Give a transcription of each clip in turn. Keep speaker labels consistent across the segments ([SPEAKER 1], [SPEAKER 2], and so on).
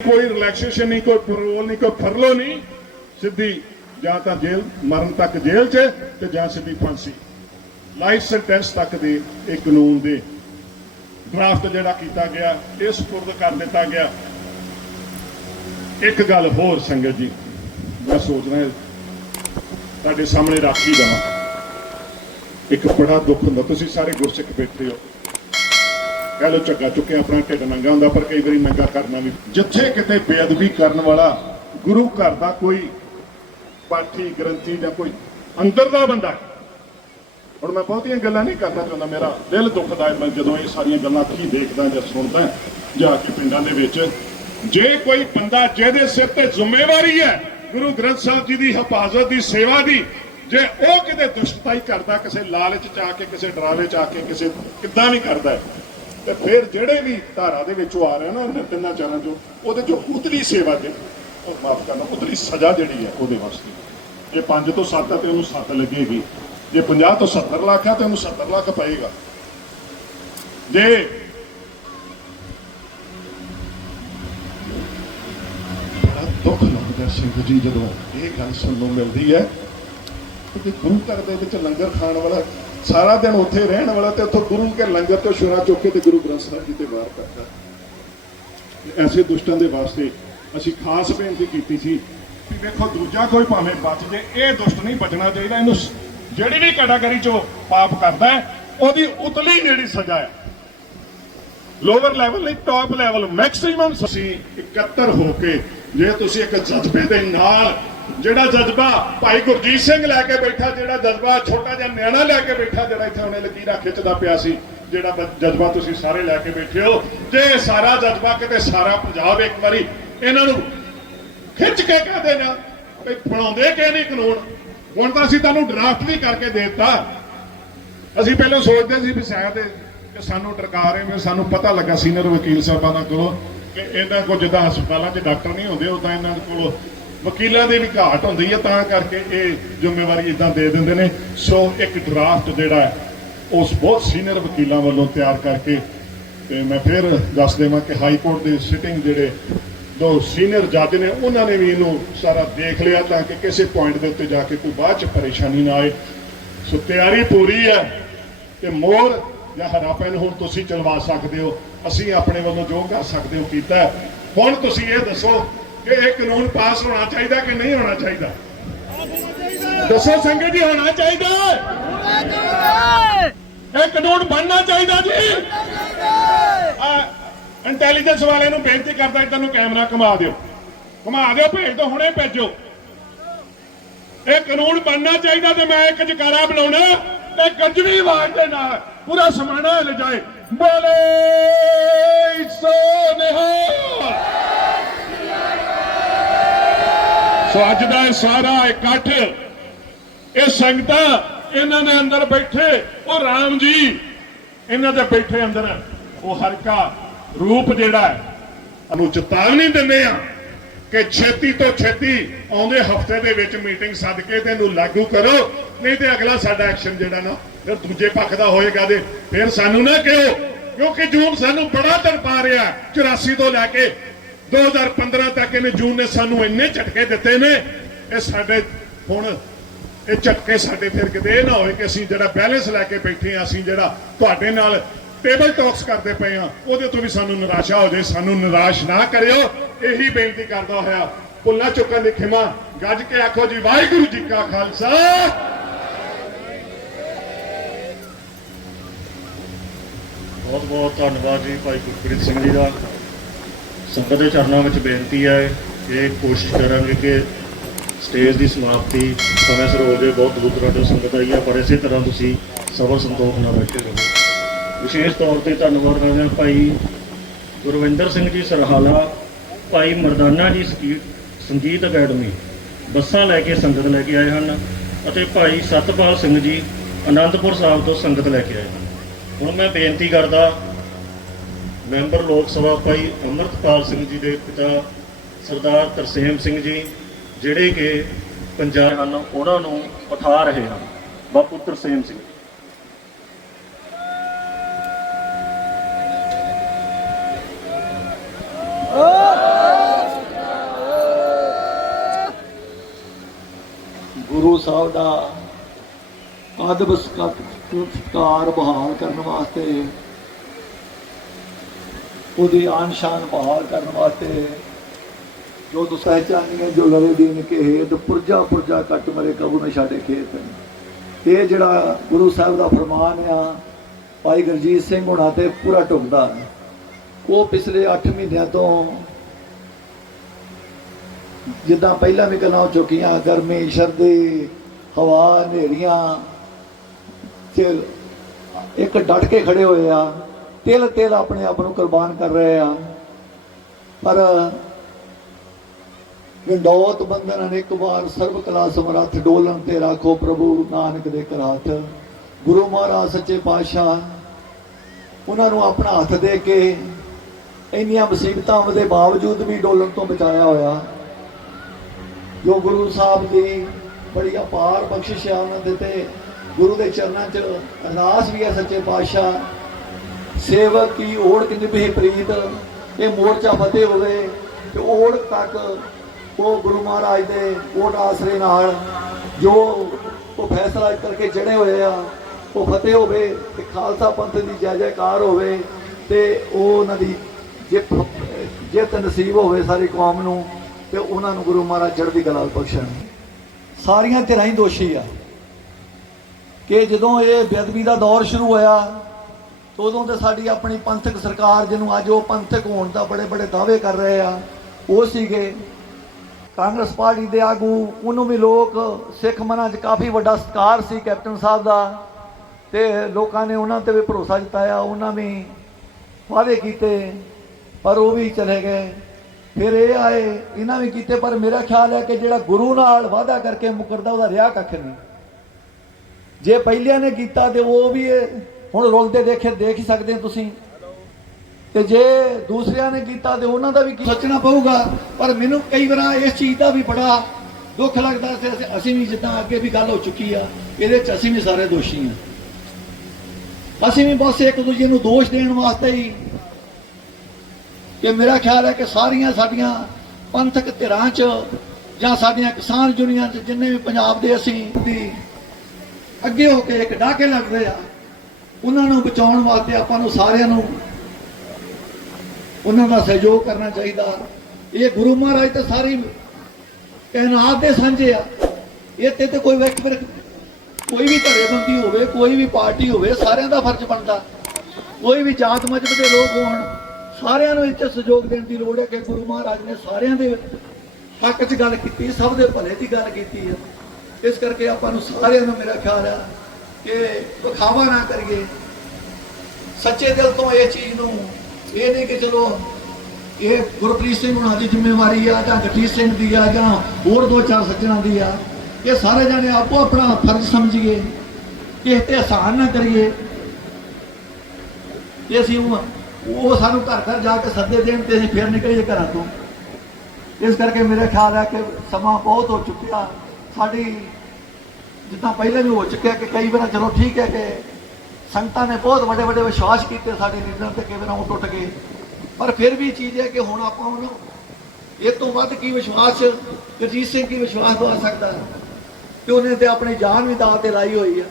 [SPEAKER 1] ਕੋਈ ਰਿਲੈਕਸੇਸ਼ਨ ਨਹੀਂ, ਕੋਈ ਪੈਰੋਲ ਨਹੀਂ, ਕੋਈ ਫਰਲੋ ਨਹੀਂ, ਸਿੱਧੀ ਜਾਂ ਤਾਂ ਜੇਲ੍ਹ, ਮਰਨ ਤੱਕ ਜੇਲ੍ਹ 'ਚ ਤੇ ਜਾਂ ਸਿੱਧੀ ਫਾਂਸੀ। ਲਾਈਫ ਸੈਂਟੈਂਸ ਤੱਕ ਦੇ ਇਹ ਕਾਨੂੰਨ ਦੇ ਡਰਾਫਟ ਜਿਹੜਾ ਕੀਤਾ ਗਿਆ ਇਹ ਸਪੁਰਦ ਕਰ ਦਿੱਤਾ ਗਿਆ। ਇੱਕ ਗੱਲ ਹੋਰ ਸੰਗਤ ਜੀ, ਮੈਂ ਸੋਚ ਰਿਹਾ ਤੁਹਾਡੇ ਸਾਹਮਣੇ ਰਾਖੀ ਦਾ ਇੱਕ ਬੜਾ ਦੁੱਖ ਹੁੰਦਾ, ਤੁਸੀਂ ਸਾਰੇ ਗੁਰਸਿੱਖ ਬੈਠੇ ਹੋ। ਕਹਿ ਲੋ ਝੱਗਾ ਚੁੱਕਿਆ ਆਪਣਾ ਢਿੱਡ ਨੰਗਾ ਹੁੰਦਾ, ਪਰ ਕਈ ਵਾਰੀ ਨੰਗਾ ਕਰਨਾ ਵੀ ਜਿੱਥੇ ਕਿਤੇ ਬੇਅਦਬੀ ਕਰਨ ਵਾਲਾ ਗੁਰੂ ਘਰ ਦਾ ਕੋਈ ਪਾਠੀ, ਗ੍ਰੰਥੀ ਜਾਂ ਕੋਈ ਅੰਦਰ ਦਾ ਬੰਦਾ ਹੁਣ ਮੈਂ ਬਹੁਤੀਆਂ ਗੱਲਾਂ ਨਹੀਂ ਕਰਨਾ ਚਾਹੁੰਦਾ, ਮੇਰਾ ਦਿਲ ਦੁਖਦਾ ਹੈ, ਮੈਂ ਜਦੋਂ ਇਹ ਸਾਰੀਆਂ ਗੱਲਾਂ ਅੱਖੀ ਦੇਖਦਾ ਜਾਂ ਸੁਣਦਾ ਜਾ ਕੇ ਪਿੰਡਾਂ ਦੇ ਵਿੱਚ, ਜੇ ਕੋਈ ਬੰਦਾ ਜਿਹਦੇ ਸਿਰ ਤੇ ਜ਼ਿੰਮੇਵਾਰੀ ਹੈ, ਗੁਰੂ ਗ੍ਰੰਥ ਸਾਹਿਬ ਜੀ ਦੀ ਹਿਫਾਜ਼ਤ ਦੀ, ਸੇਵਾ ਦੀ, ਜੇ ਉਹ ਕਿਤੇ ਦੁਸ਼ਟਤਾਈ ਕਰਦਾ, ਕਿਸੇ ਲਾਲਚ ਚ ਆ ਕੇ, ਕਿਸੇ ਡਰਾਵੇ ਚ ਆ ਕੇ, ਕਿਸੇ ਕਿੱਦਾਂ ਵੀ ਕਰਦਾ ਤੇ ਫਿਰ ਜਿਹੜੇ ਵੀ ਧਾਰਾ ਦੇ ਵਿੱਚੋਂ ਆ ਰਿਹਾ ਨਾ, ਉਹਨਾਂ ਤਿੰਨਾਂ ਚਾਰਾਂ ਚੋਂ ਉਹਦੇ ਚੋਂ ਉਤਲੀ ਸੇਵਾ ਦੇ ਉਹ ਮਾਫ ਕਰਨਾ, ਉਤਲੀ ਸਜ਼ਾ ਜਿਹੜੀ ਹੈ ਉਹਦੇ ਵਾਸਤੇ। ਜੇ 5 ਤੋਂ 7 ਤੇ ਉਹਨੂੰ 7 ਲੱਗੇਗੀ। ਜੇ 50 ਤੋਂ 70 ਲੱਖ ਹੈ ਤੇ ਉਹਨੂੰ 70 ਲੱਖ ਪਏਗਾ। ਜੇ ਬੜਾ ਦੁੱਖ ਲੱਗਦਾ ਸਿੰਘ ਜੀ ਜਦੋਂ ਇਹ ਗੱਲ ਸੁਣਨ ਨੂੰ ਮਿਲਦੀ ਹੈ। ਕਿ ਗੁਰੂ ਘਰ ਦੇ ਵਿੱਚ ਲੰਗਰ ਖਾਣ ਵਾਲਾ ਸਾਰਾ ਦਿਨ ਉੱਥੇ ਰਹਿਣ ਵਾਲਾ ਤੇ ਉੱਥੋਂ ਗੁਰੂ ਕੇ ਲੰਗਰ ਤੋਂ ਸ਼ੁਰਾ ਚੁੱਕ ਕੇ ਤੇ ਗੁਰੂ ਗ੍ਰੰਥ ਸਾਹਿਬ ਜੀ ਤੇ ਵਾਰ ਕਰਦਾ। ਐਸੇ ਦੁਸ਼ਟਾਂ ਦੇ ਵਾਸਤੇ ਅਸੀਂ ਖਾਸ ਬੇਨਤੀ ਕੀਤੀ ਸੀ ਕਿ ਵੇਖੋ, ਦੂਜਾ ਕੋਈ ਭਾਵੇਂ ਬਚ ਜੇ, ਇਹ ਦੁਸ਼ਟ ਨਹੀਂ ਬਚਣਾ ਚਾਹੀਦਾ। ਇਹਨੂੰ ਜਿਹੜੀ ਵੀ ਕੈਟਾਗਰੀ ਚੋਂ ਪਾਪ ਕਰਦਾ ਉਹਦੀ ਉਤਲੀ ਜਿਹੜੀ ਸਜ਼ਾ ਹੈ। ਲੋਅਰ ਲੈਵਲ ਨਹੀਂ ਟਾਪ ਲੈਵਲ ਮੈਕਸਿਮਮ ਅਸੀਂ ਇਕੱਤਰ ਹੋ ਕੇ, ਜੇ ਤੁਸੀਂ ਇੱਕ ਜਜ਼ਬੇ ਦੇ ਨਾਲ ਜਿਹੜਾ ਜਜ਼ਬਾ ਭਾਈ ਗੁਰਜੀਤ ਸਿੰਘ ਲੈ ਕੇ ਬੈਠਾ, ਜਿਹੜਾ ਜਜ਼ਬਾ ਛੋਟਾ ਜਿਹਾ ਨਿਆਣਾ ਲੈ ਕੇ ਬੈਠਾ, ਜਿਹੜਾ ਇੱਥੇ ਉਹਨੇ ਲਕੀਰਾਂ ਖਿੱਚਦਾ ਪਿਆ ਸੀ, ਜਿਹੜਾ ਜਜ਼ਬਾ ਤੁਸੀਂ ਸਾਰੇ ਲੈ ਕੇ ਬੈਠੇ ਹੋ। ਜੇ ਸਾਰਾ ਜਜ਼ਬਾ ਕਿਤੇ ਸਾਰਾ ਪੰਜਾਬ ਇੱਕ ਵਾਰੀ ਇਹਨਾਂ ਨੂੰ ਖਿੱਚ ਕੇ ਕਹਿ ਦੇਣਾ ਵੀ ਬਣਾਉਂਦੇ ਕਿ ਨਹੀਂ ਕਾਨੂੰਨ? ਹੁਣ ਤਾਂ ਅਸੀਂ ਤੁਹਾਨੂੰ ਡਰਾਫਟ ਵੀ ਕਰਕੇ ਦੇ ਦਿੱਤਾ। ਅਸੀਂ ਪਹਿਲਾਂ ਸੋਚਦੇ ਸੀ ਵੀ ਸ਼ਾਇਦ ਕਿ ਸਾਨੂੰ ਟਰਕਾ ਰਹੇ ਵੀ ਸਾਨੂੰ ਪਤਾ ਲੱਗਾ ਸੀਨੀਅਰ ਵਕੀਲ ਸਾਹਿਬਾਨਾਂ ਕੋਲੋਂ ਕਿ ਇਹਨਾਂ ਕੋਲ ਜਿੱਦਾਂ ਹਸਪਤਾਲਾਂ 'ਚ ਡਾਕਟਰ ਨਹੀਂ ਹੁੰਦੇ ਉਦਾਂ ਇਹਨਾਂ ਕੋਲ ਵਕੀਲਾਂ ਦੀ ਵੀ ਘਾਟ ਹੁੰਦੀ ਹੈ ਤਾਂ ਕਰਕੇ ਇਹ ਜ਼ਿੰਮੇਵਾਰੀ ਇਦਾਂ ਦੇ ਦਿੰਦੇ ਨੇ। ਸੋ ਇੱਕ ਡਰਾਫਟ ਜਿਹੜਾ ਹੈ, ਉਸ ਬਹੁਤ ਸੀਨੀਅਰ ਵਕੀਲਾਂ ਵੱਲੋਂ ਤਿਆਰ ਕਰਕੇ ਤੇ ਮੈਂ ਫਿਰ ਦੱਸ ਦੇਵਾਂ ਕਿ ਹਾਈ ਕੋਰਟ ਦੇ ਸਿਟਿੰਗ ਜਿਹੜੇ ਦੋ ਸੀਨੀਅਰ ਜੱਜ ਨੇ, ਉਹਨਾਂ ਨੇ ਵੀ ਇਹਨੂੰ ਸਾਰਾ ਦੇਖ ਲਿਆ ਤਾਂ ਕਿ ਕਿਸੇ ਪੁਆਇੰਟ ਦੇ ਉੱਤੇ ਜਾ ਕੇ ਕੋਈ ਬਾਅਦ ਚ ਪਰੇਸ਼ਾਨੀ ਨਾ ਆਏ। ਸੋ ਤਿਆਰੀ ਪੂਰੀ ਹੈ ਤੇ ਮੋਰ ਜਾਂ ਹਰਾ ਪੈਨ ਹੁਣ ਤੁਸੀਂ ਚਲਵਾ ਸਕਦੇ ਹੋ। ਅਸੀਂ ਆਪਣੇ ਵੱਲੋਂ ਜੋ ਕਰ ਸਕਦੇ ਹੋ ਕੀਤਾ ਹੁਣ ਤੁਸੀਂ ਇਹ ਦੱਸੋ ਕਿ ਇਹ ਕਾਨੂੰਨ ਪਾਸ ਹੋਣਾ ਚਾਹੀਦਾ ਕਿ ਨਹੀਂ ਹੋਣਾ ਚਾਹੀਦਾ? ਦੱਸੋ ਸੰਗਤ ਜੀ, ਹੋਣਾ ਚਾਹੀਦਾ? ਇਹ ਕਾਨੂੰਨ ਬਣਨਾ ਚਾਹੀਦਾ ਜੀ। ਇੰਟੈਲੀਜੈਂਸ ਵਾਲਿਆਂ ਨੂੰ ਬੇਨਤੀ ਕਰਦਾ ਕਿ ਤੈਨੂੰ ਕੈਮਰਾ ਘੁਮਾ ਦਿਓ। ਘੁਮਾ ਦਿਓ, ਭੇਜ ਦਿਓ, ਹੁਣੇ ਭੇਜੋ। ਇਹ ਕਾਨੂੰਨ ਬਣਨਾ ਚਾਹੀਦਾ ਤੇ ਮੈਂ ਇੱਕ ਜਕਾਰਾ ਬੁਲਾਉਣਾ ਤੇ ਗੱਜਵੀ ਆਵਾਜ਼ ਦੇ ਨਾਲ ਪੂਰਾ ਸਮਾਣਾ ਹਿੱਲ ਜਾਏ ਬੋਲੇ ਸੋ ਨਿਹਾਲ! ਸੋ ਅੱਜ ਦਾ ਇਹ ਸਾਰਾ ਇਕੱਠ, ਇਹ ਸੰਗਤਾਂ ਇਹਨਾਂ ਦੇ ਅੰਦਰ ਬੈਠੇ। ਉਹ ਰਾਮ ਜੀ, ਇਹਨਾਂ ਦੇ ਬੈਠੇ ਅੰਦਰ। ਉਹ ਹਰਕਾ ਰੂਪ ਜਿਹੜਾ ਹੈ ਨੂੰ ਚੇਤਾਵਨੀ ਦਿੰਦੇ ਆ ਕਿ ਛੇਤੀ ਤੋਂ ਛੇਤੀ ਆਉਂਦੇ ਹਫ਼ਤੇ ਦੇ ਵਿੱਚ ਮੀਟਿੰਗ ਸੱਦ ਕੇ ਤੇ ਇਹਨੂੰ ਲਾਗੂ ਕਰੋ, ਨਹੀਂ ਤੇ ਅਗਲਾ ਸਾਡਾ ਐਕਸ਼ਨ ਜਿਹੜਾ ਨਾ, ਫਿਰ ਦੂਜੇ ਪੱਖ ਦਾ ਹੋਏਗਾ ਦੇ ਫਿਰ ਸਾਨੂੰ ਨਾ ਕਿਉਂ ਕਿਉਂਕਿ ਜੂਨ ਸਾਨੂੰ ਬੜਾ ਤੜਪਾ ਰਿਹਾ 84 ਤੋਂ ਲੈ ਕੇ 2015 ਤੱਕ ਇਹਨੇ ਜੂਨ ਨੇ ਸਾਨੂੰ ਇੰਨੇ ਝਟਕੇ ਦਿੱਤੇ ਨੇ, ਇਹ ਸਾਡੇ ਹੁਣ ਇਹ ਝਟਕੇ ਸਾਡੇ ਫਿਰ ਕਿਤੇ ਇਹ ਨਾ ਹੋਏ ਕਿ ਅਸੀਂ ਜਿਹੜਾ ਬੈਲੈਂਸ ਲੈ ਕੇ ਬੈਠੇ ਆ ਅਸੀਂ ਜਿਹੜਾ ਤੁਹਾਡੇ ਨਾਲ ਟੇਬਲ ਟਾਕਸ ਕਰਦੇ ਪਏ ਆ ਉਹਦੇ ਤੋਂ ਵੀ ਸਾਨੂੰ ਨਿਰਾਸ਼ਾ ਹੋ ਜਾਏ, ਸਾਨੂੰ ਨਿਰਾਸ਼ ਨਾ ਕਰਿਓ। ਇਹੀ ਬੇਨਤੀ ਕਰਦਾ ਹੋਇਆ ਪੁੱਲਾ ਚੁੱਕਣ ਦੀ ਖਿਮਾ ਗੱਜ ਕੇ ਆਖੋ ਜੀ, ਵਾਹਿਗੁਰੂ ਜੀ ਕਾ ਖਾਲਸਾ।
[SPEAKER 2] ਬਹੁਤ ਬਹੁਤ ਧੰਨਵਾਦ ਜੀ, ਭਾਈ ਗੁਰਪ੍ਰੀਤ ਸਿੰਘ ਜੀ ਦਾ। ਸੰਗਤ ਦੇ ਚਰਨਾਂ ਵਿੱਚ ਬੇਨਤੀ ਹੈ ਕਿ ਕੋਸ਼ਿਸ਼ ਕਰਾਂਗੇ ਕਿ ਸਟੇਜ ਦੀ ਸਮਾਪਤੀ ਸਮੇਂ ਸਿਰ ਹੋ ਜਾਵੇ। ਬਹੁਤ ਦੂਰ ਦੂਰ ਤੋਂ ਸੰਗਤ ਆਈ ਹੈ, ਪਰ ਇਸੇ ਤਰ੍ਹਾਂ ਤੁਸੀਂ ਸਬਰ ਸੰਤੋਖ ਨਾਲ ਬੈਠੇ ਰਹੋ। ਵਿਸ਼ੇਸ਼ ਤੌਰ ਤੇ ਧੰਨਵਾਦ ਕਰਦੇ ਹਾਂ ਭਾਈ ਗੁਰਵਿੰਦਰ ਸਿੰਘ ਜੀ ਸਰਹਾਲਾ, ਭਾਈ ਮਰਦਾਨਾ ਜੀ ਸੰਗੀ- ਸੰਗੀਤ ਅਕੈਡਮੀ। ਬੱਸਾਂ ਲੈ ਕੇ ਸੰਗਤ ਲੈ ਕੇ ਆਏ ਹਨ ਅਤੇ ਭਾਈ ਸਤਪਾਲ ਸਿੰਘ ਜੀ ਅਨੰਦਪੁਰ ਸਾਹਿਬ ਤੋਂ ਸੰਗਤ ਲੈ ਕੇ ਆਏ ਹਨ। ਹੁਣ ਮੈਂ ਬੇਨਤੀ ਕਰਦਾ ਮੈਂਬਰ ਲੋਕ ਸਭਾ ਭਾਈ ਅਮਰਤਪਾਲ ਸਿੰਘ ਜੀ ਦੇ ਪਿਤਾ ਸਰਦਾਰ ਤਰਸੇਮ ਸਿੰਘ ਜੀ, ਜਿਹੜੇ ਕਿ ਪੰਜਾਬ ਹਨ, ਉਹਨਾਂ ਨੂੰ ਪਠਾ ਰਹੇ ਹਨ। ਬਾਪੂ ਤਰਸੇਮ ਸਿੰਘ।
[SPEAKER 3] ਗੁਰੂ ਸਾਹਿਬ ਦਾ ਆਦਬ ਸਤਕਾਰ ਬਹਾਲ ਕਰਨ ਵਾਸਤੇ ਉਹਦੀ ਆਨ ਸ਼ਾਨ ਬਹਾਲ ਕਰਨ ਵਾਸਤੇ ਜੋ ਤੂੰ ਪਹਿਚਾਨੀਆਂ ਜੋ ਲਵੇ ਦੀਨ ਕੇ ਹੇਤ ਪੁਰਜਾ ਪੁਰਜਾ ਕੱਟ ਮਰੇ ਕਬੂ ਨੇ ਛਾੜੇ ਖੇਤ ਇਹ ਜਿਹੜਾ ਗੁਰੂ ਸਾਹਿਬ ਦਾ ਫਰਮਾਨ ਆ, ਭਾਈ ਗੁਰਜੀਤ ਸਿੰਘ ਹੁਣਾਂ ਤੇ ਪੂਰਾ ਢੁਕਦਾ ਉਹ ਪਿਛਲੇ 8 ਮਹੀਨਿਆਂ ਤੋਂ ਜਿੱਦਾਂ ਪਹਿਲਾਂ ਵੀ ਗੱਲਾਂ ਹੋ ਚੁੱਕੀਆਂ, ਗਰਮੀ, ਸਰਦੀ, ਹਵਾ, ਹਨੇਰੀਆਂ, ਤੇ ਇੱਕ ਡਟ ਕੇ ਖੜੇ ਹੋਏ ਆ। ਤਿਲ ਤਿਲ ਆਪਣੇ ਆਪ ਨੂੰ ਕੁਰਬਾਨ ਕਰ ਰਹੇ ਆ। ਪਰ ਵਿੰਡੋਤ ਬੰਦਨ ਅਨੇਕ ਵਾਰ ਸਰਬ ਕਲਾ ਸਮਰੱਥ ਡੋਲਨ ਤੇ ਰਾਖੋ ਪ੍ਰਭੂ ਨਾਨਕ ਦੇ ਕਰਾਤ ਗੁਰੂ ਮਹਾਰਾਜ ਸੱਚੇ ਪਾਤਸ਼ਾਹ, ਉਹਨਾਂ ਨੂੰ ਆਪਣਾ ਹੱਥ ਦੇ ਕੇ ਇੰਨੀਆਂ ਮੁਸੀਬਤਾਂ ਦੇ ਬਾਵਜੂਦ ਵੀ ਡੋਲਣ ਤੋਂ ਬਚਾਇਆ ਹੋਇਆ। ਜੋ ਗੁਰੂ ਸਾਹਿਬ ਦੀ ਬੜੀ ਅਪਾਰ ਬਖਸ਼ਿਸ਼ ਹੈ ਉਹਨਾਂ ਦੇ ਤੇ, ਗੁਰੂ ਦੇ ਚਰਨਾਂ 'ਚ ਅਰਦਾਸ ਵੀ ਹੈ ਸੱਚੇ ਪਾਤਸ਼ਾਹ। ਸੇਵਕ ਕੀ ਓੜ ਕਿ ਨਿਭੇ ਪ੍ਰੀਤ, ਇਹ ਮੋਰਚਾ ਫਤਿਹ ਹੋਵੇ ਤੇ ਓੜ ਤੱਕ ਉਹ ਗੁਰੂ ਮਹਾਰਾਜ ਦੇ ਕੋਟ ਆਸਰੇ ਨਾਲ ਜੋ ਉਹ ਫੈਸਲਾ ਕਰਕੇ ਚੜੇ ਹੋਏ ਆ, ਉਹ ਫਤਿਹ ਹੋਵੇ ਤੇ ਖਾਲਸਾ ਪੰਥ ਦੀ ਜੈ ਜੈਕਾਰ ਹੋਵੇ ਤੇ ਉਹ ਉਹਨਾਂ ਦੀ ਜਿੱਤ ਜਿੱਤ ਨਸੀਬ ਹੋਵੇ ਸਾਰੀ ਕੌਮ ਨੂੰ ਤੇ ਉਹਨਾਂ ਨੂੰ ਗੁਰੂ ਮਹਾਰਾਜ ਚੜ੍ਹਦੀ ਕਲਾ ਬਖਸ਼ਣ। ਸਾਰੀਆਂ ਧਿਰਾਂ ਹੀ ਦੋਸ਼ੀ ਆ ਕਿ ਜਦੋਂ ਇਹ ਬੇਅਦਬੀ ਦਾ ਦੌਰ ਸ਼ੁਰੂ ਹੋਇਆ ਉਦੋਂ ਤੇ ਸਾਡੀ ਆਪਣੀ ਪੰਥਕ ਸਰਕਾਰ ਜਿਹਨੂੰ ਅੱਜ ਉਹ ਪੰਥਕ ਹੋਣ ਦਾ ਬੜੇ ਬੜੇ ਦਾਅਵੇ ਕਰ ਰਹੇ ਆ, ਉਹ ਸੀਗੇ। ਕਾਂਗਰਸ ਪਾਰਟੀ ਦੇ ਆਗੂ, ਉਹਨੂੰ ਵੀ ਲੋਕ ਸਿੱਖ ਮਨਾਂ 'ਚ ਕਾਫੀ ਵੱਡਾ ਸਤਿਕਾਰ ਸੀ ਕੈਪਟਨ ਸਾਹਿਬ ਦਾ ਤੇ ਲੋਕਾਂ ਨੇ ਉਹਨਾਂ ਤੇ ਵੀ ਭਰੋਸਾ ਜਤਾਇਆ, ਉਹਨਾਂ ਵੀ ਵਾਅਦੇ ਕੀਤੇ, ਪਰ ਉਹ ਵੀ ਚਲੇ ਗਏ। ਫਿਰ ਇਹ ਆਏ, ਇਹਨਾਂ ਵੀ ਕੀਤੇ, ਪਰ ਮੇਰਾ ਖਿਆਲ ਹੈ ਕਿ ਜਿਹੜਾ ਗੁਰੂ ਨਾਲ ਵਾਅਦਾ ਕਰਕੇ ਮੁਕਰਦਾ, ਉਹਦਾ ਰਿਆ ਕੱਖ ਨਹੀਂ। ਜੇ ਪਹਿਲਿਆਂ ਨੇ ਕੀਤਾ ਤੇ ਉਹ ਵੀ ਹੁਣ ਰੋਲਦੇ ਦੇਖੇ, ਦੇਖ ਹੀ ਸਕਦੇ ਹੋ ਤੁਸੀਂ। ਤੇ ਜੇ ਦੂਸਰਿਆਂ ਨੇ ਕੀਤਾ ਤੇ ਉਹਨਾਂ ਦਾ ਵੀ ਸੋਚਣਾ ਪਊਗਾ, ਪਰ ਮੈਨੂੰ ਕਈ ਵਾਰ ਇਸ ਚੀਜ਼ ਦਾ ਵੀ ਬੜਾ ਦੁੱਖ ਲੱਗਦਾ ਸੀ। ਅਸੀਂ- ਵੀ ਜਿੱਦਾਂ ਅੱਗੇ ਵੀ ਗੱਲ ਹੋ ਚੁੱਕੀ ਆ, ਇਹਦੇ ਚ ਅਸੀਂ ਵੀ ਸਾਰੇ ਦੋਸ਼ੀ ਆ। ਅਸੀਂ ਵੀ ਬਸ ਇੱਕ ਦੂਜੇ ਨੂੰ ਦੋਸ਼ ਦੇਣ ਵਾਸਤੇ ਹੀ। ਕਿ ਮੇਰਾ ਖਿਆਲ ਹੈ ਕਿ ਸਾਰੀਆਂ ਸਾਡੀਆਂ ਪੰਥਕ ਧਿਰਾਂ 'ਚ ਜਾਂ ਸਾਡੀਆਂ ਕਿਸਾਨ ਯੂਨੀਅਨ 'ਚ ਜਿੰਨੇ ਵੀ ਪੰਜਾਬ ਦੇ ਅਸੀਂ ਦੀ ਅੱਗੇ ਹੋ ਕੇ ਇੱਕ ਡਾਕੇ ਲੱਗ ਰਹੇ ਆ ਉਹਨਾਂ ਨੂੰ ਬਚਾਉਣ ਵਾਸਤੇ ਆਪਾਂ ਨੂੰ ਸਾਰਿਆਂ ਨੂੰ ਉਹਨਾਂ ਦਾ ਸਹਿਯੋਗ ਕਰਨਾ ਚਾਹੀਦਾ। ਇਹ ਗੁਰੂ ਮਹਾਰਾਜ ਤਾਂ ਸਾਰੀ ਕਾਇਨਾਤ ਦੇ ਸਾਂਝੇ ਆ। ਇਹ ਤੇ ਤੇ ਕੋਈ ਵਿਅਕਤੀ ਫਿਰ ਕੋਈ ਵੀ ਧੜੇਬੰਦੀ ਹੋਵੇ, ਕੋਈ ਵੀ ਪਾਰਟੀ ਹੋਵੇ, ਸਾਰਿਆਂ ਦਾ ਫਰਜ਼ ਬਣਦਾ। ਕੋਈ ਵੀ ਜਾਤ ਮਜ਼ਬ ਦੇ ਲੋਕ ਹੋਣ, ਸਾਰਿਆਂ ਨੂੰ ਇੱਥੇ ਸਹਿਯੋਗ ਦੇਣ ਦੀ ਲੋੜ ਹੈ ਕਿ ਗੁਰੂ ਮਹਾਰਾਜ ਨੇ ਸਾਰਿਆਂ ਦੇ ਹੱਕ 'ਚ ਗੱਲ ਕੀਤੀ, ਸਭ ਦੇ ਭਲੇ ਦੀ ਗੱਲ ਕੀਤੀ ਹੈ। ਇਸ ਕਰਕੇ ਆਪਾਂ ਨੂੰ ਸਾਰਿਆਂ ਨੂੰ ਮੇਰਾ ਖਿਆਲ ਹੈ ਕਿ ਵਿਖਾਵਾ ਨਾ ਕਰੀਏ। ਸੱਚੇ ਦਿਲ ਤੋਂ ਇਹ ਚੀਜ਼ ਨੂੰ ਇਹ ਨਹੀਂ ਕਿ ਚਲੋ ਇਹ ਗੁਰਪ੍ਰੀਤ ਸਿੰਘ ਹੁਣਾਂ ਦੀ ਜ਼ਿੰਮੇਵਾਰੀ ਆ ਜਾਂ ਗਟੀਰ ਸਿੰਘ ਦੀ ਆ ਜਾਂ ਹੋਰ ਦੋ ਚਾਰ ਸੱਜਣਾਂ ਦੀ ਆ, ਇਹ ਸਾਰੇ ਜਾਣੇ ਆਪੋ ਆਪਣਾ ਫਰਜ਼ ਸਮਝੀਏ ਕਿਸੇ ਤੇ ਆਸਾਨ ਨਾ ਕਰੀਏ। ਤੇ ਅਸੀਂ ਉਹ ਉਹ ਸਾਨੂੰ ਘਰ ਘਰ ਜਾ ਕੇ ਸੱਦੇ ਦੇਣ ਤੇ ਅਸੀਂ ਫਿਰ ਨਿਕਲੀਏ ਘਰਾਂ ਤੋਂ। ਇਸ ਕਰਕੇ ਮੇਰਾ ਖਿਆਲ ਹੈ ਕਿ ਸਮਾਂ ਬਹੁਤ ਹੋ ਚੁੱਕਿਆ। ਸਾਡੀ ਜਿੱਦਾਂ ਪਹਿਲਾਂ ਵੀ ਹੋ ਚੁੱਕਿਆ ਕਿ ਕਈ ਵਾਰ ਚਲੋ ਠੀਕ ਹੈ ਕਿ ਸੰਗਤਾਂ ਨੇ ਬਹੁਤ ਵੱਡੇ ਵੱਡੇ ਵਿਸ਼ਵਾਸ ਕੀਤੇ ਸਾਡੇ ਲੀਡਰਾਂ ਤੇ ਕਈ ਵਾਰ ਉਹ ਟੁੱਟ ਗਏ। ਪਰ ਫਿਰ ਵੀ ਚੀਜ਼ ਹੈ ਕਿ ਹੁਣ ਆਪਾਂ ਉਹਨੂੰ ਇਹ ਤੋਂ ਵੱਧ ਕੀ ਵਿਸ਼ਵਾਸ ਗੁਰਜੀਤ ਸਿੰਘ ਕੀ ਵਿਸ਼ਵਾਸ ਦਵਾ ਸਕਦਾ ਕਿ ਉਹਨੇ ਤੇ ਆਪਣੀ ਜਾਨ ਵੀ ਦਾਅ ਤੇ ਲਾਈ ਹੋਈ ਹੈ।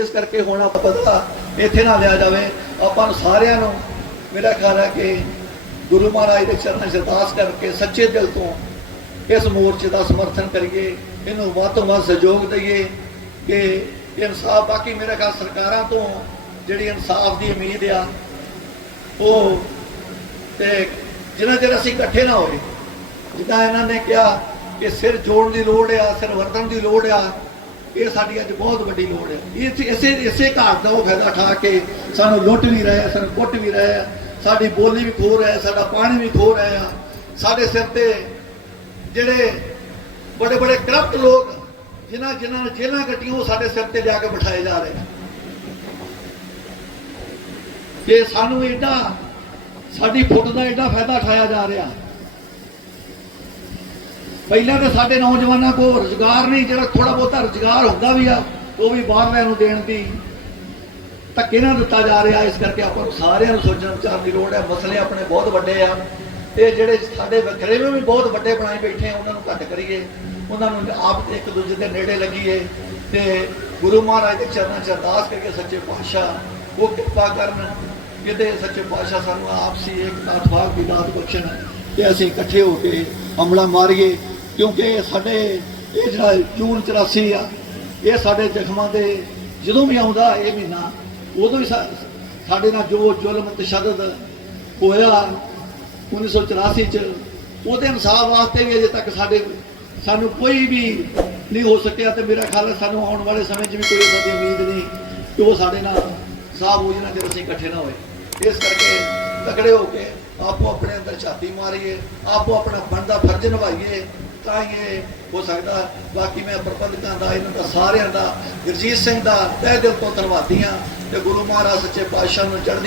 [SPEAKER 3] ਇਸ ਕਰਕੇ ਹੁਣ ਆਪਾਂ ਪਤਾ ਇੱਥੇ ਨਾ ਲਿਆ ਜਾਵੇ। ਆਪਾਂ ਨੂੰ ਸਾਰਿਆਂ ਨੂੰ ਮੇਰਾ ਖਿਆਲ ਹੈ ਕਿ ਗੁਰੂ ਮਹਾਰਾਜ ਦੇ ਚਰਨਾਂ 'ਚ ਅਰਦਾਸ ਕਰਕੇ ਸੱਚੇ ਦਿਲ ਤੋਂ ਇਸ ਮੋਰਚੇ ਦਾ ਸਮਰਥਨ ਕਰੀਏ। ਇਹਨੂੰ ਵੱਧ ਤੋਂ ਵੱਧ ਸਹਿਯੋਗ ਦਈਏ। ਕਿ ਇਨਸਾਫ, ਬਾਕੀ ਮੇਰੇ ਖਿਆਲ ਸਰਕਾਰਾਂ ਤੋਂ ਜਿਹੜੀ ਇਨਸਾਫ ਦੀ ਉਮੀਦ ਆ, ਉਹ ਤੇ ਜਿੰਨਾ ਚਿਰ ਅਸੀਂ ਇਕੱਠੇ ਨਾ ਹੋਏ, ਜਿੱਦਾਂ ਇਹਨਾਂ ਨੇ ਕਿਹਾ ਕਿ ਸਿਰ ਜੋੜਨ ਦੀ ਲੋੜ ਆ, ਸਿਰ ਵਰਤਣ ਦੀ ਲੋੜ ਆ, ਇਹ ਸਾਡੀ ਅੱਜ ਬਹੁਤ ਵੱਡੀ ਲੋੜ ਹੈ ਇਸ ਇਸੇ ਇਸੇ ਘਾਟ ਦਾ ਉਹ ਫਾਇਦਾ ਉਠਾ ਕੇ ਸਾਨੂੰ ਲੁੱਟ ਵੀ ਰਹੇ ਆ, ਸਾਨੂੰ ਕੁੱਟ ਵੀ ਰਹੇ ਆ, ਸਾਡੀ ਬੋਲੀ ਵੀ ਖੋ ਰਹੇ ਸਾਡਾ ਪਾਣੀ ਵੀ ਖੋ ਰਹੇ ਆ। ਸਾਡੇ ਸਿਰ ਤੇ ਜਿਹੜੇ ਬੜੇ ਬੜੇ ਕਰਪਟ ਲੋਕ ਜਿਨ੍ਹਾਂ ਜਿਨ੍ਹਾਂ ਨੇ ਜੇਲਾਂ ਕੱਟੀਆਂ, ਉਹ ਸਾਡੇ ਸਿਰ ਤੇ ਲਿਆ ਕੇ ਬਿਠਾਏ ਜਾ ਰਹੇ ਆ ਕਿ ਸਾਨੂੰ ਏਡਾ, ਸਾਡੀ ਫੁੱਟ ਦਾ ਏਡਾ ਫਾਇਦਾ ਉਠਾਇਆ ਜਾ ਰਿਹਾ। ਪਹਿਲਾਂ ਤਾਂ ਸਾਡੇ ਨੌਜਵਾਨਾਂ ਕੋਲ ਰੁਜ਼ਗਾਰ ਨਹੀਂ, ਜਿਹੜਾ ਥੋੜਾ ਬਹੁਤਾ ਰੁਜ਼ਗਾਰ ਹੁੰਦਾ ਵੀ ਆ, ਉਹ ਵੀ ਬਾਹਰਲਿਆਂ ਨੂੰ ਦੇਣ ਦੀ ਧੱਕੇ ਨਾਲ ਦਿੱਤਾ ਜਾ ਰਿਹਾ। ਇਸ ਕਰਕੇ ਆਪਾਂ ਨੂੰ ਸਾਰਿਆਂ ਨੂੰ ਸੋਚਣ ਵਿਚਾਰ ਦੀ ਲੋੜ ਹੈ। ਮਸਲੇ ਆਪਣੇ ਬਹੁਤ ਵੱਡੇ ਆ। ਤੇ ਜਿਹੜੇ ਸਾਡੇ ਵਖਰੇਵੇਂ ਵੀ ਬਹੁਤ ਵੱਡੇ ਬਣਾਏ ਬੈਠੇ ਆ, ਉਹਨਾਂ ਨੂੰ ਘੱਟ ਕਰੀਏ। ਉਹਨਾਂ ਨੂੰ ਆਪ ਇੱਕ ਦੂਜੇ ਦੇ ਨੇੜੇ ਲੱਗੀਏ ਤੇ ਗੁਰੂ ਮਹਾਰਾਜ ਦੇ ਚਰਨਾਂ 'ਚ ਅਰਦਾਸ ਕਰਕੇ ਸੱਚੇ ਪਾਤਸ਼ਾਹ, ਉਹ ਕਿਰਪਾ ਕਰਨ ਜਿਹਦੇ ਸੱਚੇ ਪਾਤਸ਼ਾਹ ਸਾਨੂੰ ਆਪਸੀ ਏਕਤਾ ਭਾਵ ਦੀ ਦਾਤ ਬਖਸ਼ਣ ਤੇ ਅਸੀਂ ਇਕੱਠੇ ਹੋ ਕੇ ਹਮਲਾ ਮਾਰੀਏ, ਕਿਉਂਕਿ ਸਾਡੇ, ਇਹ ਜਿਹੜਾ ਜੂਨ 84 ਆ, ਇਹ ਸਾਡੇ ਜ਼ਖਮਾਂ ਦੇ ਜਦੋਂ ਵੀ ਆਉਂਦਾ ਇਹ ਮਹੀਨਾ, ਉਦੋਂ ਹੀ ਸਾਡੇ ਨਾਲ ਜੋ ਜ਼ੁਲਮ ਤਸ਼ੱਦਦ ਹੋਇਆ 1984 ਚ, ਉਹਦੇ ਇਨਸਾਫ ਵਾਸਤੇ ਵੀ ਅਜੇ ਤੱਕ ਸਾਡੇ ਸਾਨੂੰ ਕੋਈ ਵੀ ਨਹੀਂ ਹੋ ਸਕਿਆ ਤੇ ਮੇਰਾ ਖਿਆਲ ਹੈ ਸਾਨੂੰ ਆਉਣ ਵਾਲੇ ਸਮੇਂ 'ਚ ਵੀ ਕੋਈ ਇਦਾਂ ਦੀ ਉਮੀਦ ਨਹੀਂ ਕਿ ਉਹ ਸਾਡੇ ਨਾਲ ਸਾਫ਼ ਹੋ ਜਾਣਾ ਜੇ ਅਸੀਂ ਇਕੱਠੇ ਨਾ ਹੋਏ। ਇਸ ਕਰਕੇ ਤਕੜੇ ਹੋ ਕੇ ਆਪੋ ਆਪਣੇ ਅੰਦਰ ਛਾਤੀ ਮਾਰੀਏ, ਆਪੋ ਆਪਣਾ ਬਣਦਾ ਫਰਜ਼ ਨਿਭਾਈਏ, ਤਾਂ ਹੀ ਇਹ ਹੋ ਸਕਦਾ। ਬਾਕੀ ਮੈਂ ਪ੍ਰਬੰਧਕਾਂ ਦਾ, ਇਹਨਾਂ ਦਾ, ਸਾਰਿਆਂ ਦਾ, ਗੁਰਜੀਤ ਸਿੰਘ ਦਾ ਤਹਿ ਦਿਲ ਤੋਂ ਧੰਨਵਾਦੀ ਹਾਂ ਤੇ ਗੁਰੂ ਮਹਾਰਾਜ ਸੱਚੇ ਪਾਤਸ਼ਾਹ ਨੂੰ ਚੜ੍ਹਦੀ